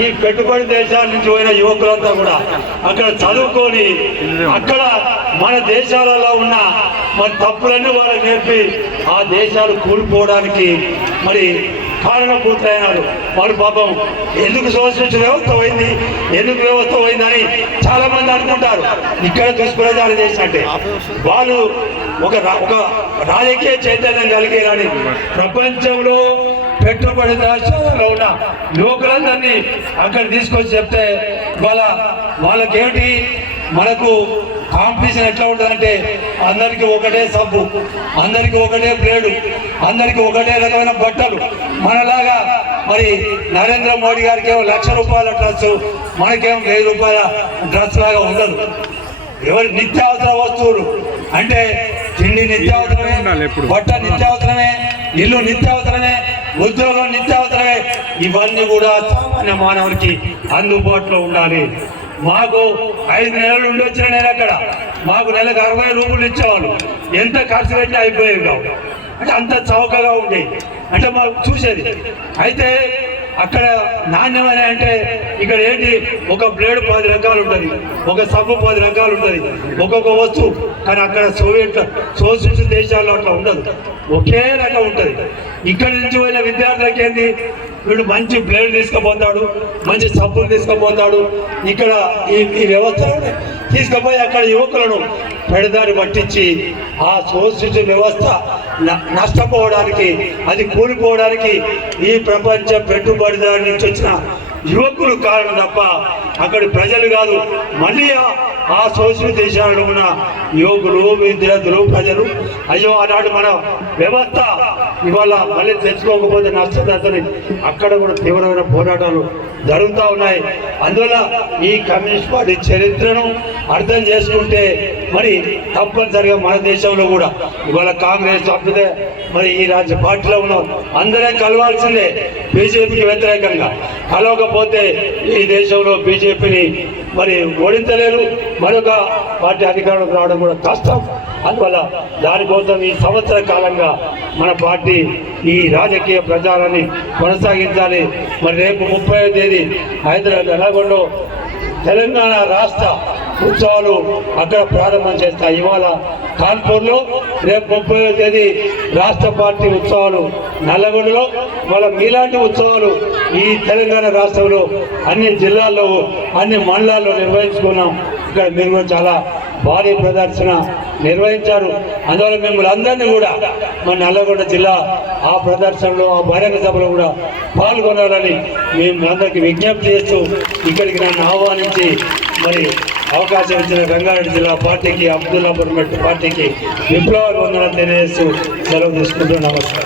ఈ పెట్టుబడి దేశాల నుంచి పోయిన యువకులంతా కూడా అక్కడ చదువుకొని అక్కడ మన దేశాలలో ఉన్న మరి తప్పులన్నీ వాళ్ళకి నేర్పి ఆ దేశాలు కూలిపోవడానికి మరి కారణభూతులైనారు. వాళ్ళు పాపం ఎందుకు సోషలిస్ట్ వ్యవస్థ పోయింది? ఎందుకు వ్యవస్థ పోయిందని చాలా మంది అనుకుంటారు. ఇక్కడ దుష్ప్రచారం చేసినట్టే. వాళ్ళు ఒక ఒక రాజకీయ చైతన్యం కలిగేయాలని ప్రపంచంలో పెట్టుబడి రాష్ట్రాలలో ఉన్న. యువకులందరినీ అక్కడ తీసుకొచ్చి చెప్తే వాళ్ళ వాళ్ళకేంటి? మనకు కాంపిటీషన్ ఎట్లా ఉంటుందంటే అందరికీ ఒకటే సబ్బు అందరికీ ఒకటే బ్లేడు అందరికీ ఒకటే రకమైన బట్టలు. మనలాగా మరి నరేంద్ర మోడీ గారికి ఏమో లక్ష రూపాయల డ్రెస్ మనకేమో వెయ్యి రూపాయల డ్రెస్ లాగా ఉండదు. ఎవరి నిత్యావసర వస్తువులు? అంటే తిండి నిత్యావసరమే బట్ట నిత్యావసరమే ఇల్లు నిత్యావసరమే ఉద్యోగం నిత్యావసరమే ఇవన్నీ కూడా సామాన్య మానవుడికి అందుబాటులో ఉండాలి. మాకు ఐదు నెలలు ఉండి వచ్చిన నేను అక్కడ మాకు నెలకు అరవై రూపాయలు ఇచ్చేవాళ్ళు. ఎంత ఖర్చు పెట్టినా అయిపోయేవి కావు. అంటే అంత చౌకగా ఉండేది అంటే మాకు చూసేది. అయితే అక్కడ నాణ్యమైన అంటే ఇక్కడ ఏంటి? ఒక బ్లేడ్ పది రకాలు ఉంటుంది. ఒక సబ్బు పది రకాలు ఉంటుంది. ఒక్కొక్క వస్తువు. కానీ అక్కడ సోవియట్ సోషలిస్ట్ దేశాల్లో అట్లా ఉండదు. ఒకే రకం ఉంటుంది. ఇక్కడి నుంచి పోయిన విద్యార్థులకి ఏంటి వీడు మంచి బ్లేడ్ తీసుకుపోతాడు మంచి సబ్బులు తీసుకుపోతాడు. ఇక్కడ ఈ ఈ వ్యవస్థలోనే తీసుకుపోయి అక్కడ యువకులను పెడదారి పట్టించి ఆ సోషలిస్ట్ వ్యవస్థ న- నష్టపోవడానికి అది కూలిపోవడానికి ఈ ప్రపంచ పెట్టుబడిదారి నుంచి వచ్చిన యువకులు కారణం తప్ప అక్కడి ప్రజలు కాదు మళ్ళీ ఆ- సోషల్ దేశాలు ఉన్న యువకులు విద్యార్థులు ప్రజలు అయ్యో ఆనాడు మన వ్యవస్థ ఇవాళ మళ్ళీ తెచ్చుకోకపోతే నష్టదని అక్కడ కూడా తీవ్రమైన పోరాటాలు జరుగుతూ ఉన్నాయి. అందువల్ల ఈ కమ్యూనిస్ట్ పార్టీ చరిత్రను అర్థం చేసుకుంటే మరి తప్పనిసరిగా మన దేశంలో కూడా ఇవాళ కాంగ్రెస్ తప్పితే మరి ఈ రాజ్య పార్టీలో ఉన్న అందరే కలవాల్సిందే. బీజేపీకి వ్యతిరేకంగా. కలవకపోతే ఈ దేశంలో బీజేపీని మరి ఓడించలేరు. మరొక పార్టీ అధికారంలోకి రావడం కూడా కష్టం. అందువల్ల దానికోసం ఈ సంవత్సర కాలంగా మన పార్టీ ఈ రాజకీయ ప్రచారాన్ని కొనసాగించాలి. మరి రేపు ముప్పై తేదీ హైదరాబాద్ నల్గొండలో తెలంగాణ రాష్ట్ర ఉత్సవాలు అక్కడ ప్రారంభం చేస్తాయి. ఇవాళ కాన్పూర్లో రేపు ముప్పై తేదీ రాష్ట్ర పార్టీ ఉత్సవాలు నల్లగొండలో. వాళ్ళ మీలాంటి ఉత్సవాలు ఈ తెలంగాణ రాష్ట్రంలో అన్ని జిల్లాల్లో అన్ని మండలాల్లో నిర్వహించుకున్నాం. ఇక్కడ మీరు కూడా చాలా భారీ ప్రదర్శన నిర్వహించారు. అందువల్ల మిమ్మల్ని అందరినీ కూడా మన నల్లగొండ జిల్లా ఆ ప్రదర్శనలో ఆ బహిరంగ సభలో కూడా పాల్గొనాలని మేము అందరికీ విజ్ఞప్తి చేస్తూ ఇక్కడికి నన్ను ఆహ్వానించి మరి అవకాశం ఇచ్చిన రంగారెడ్డి జిల్లా పార్టీకి అబ్దుల్లాపూర్ మెట్టు పార్టీకి విప్లవ వందనం తెలియజేస్తూ సెలవు తీసుకుంటూ నమస్కారం.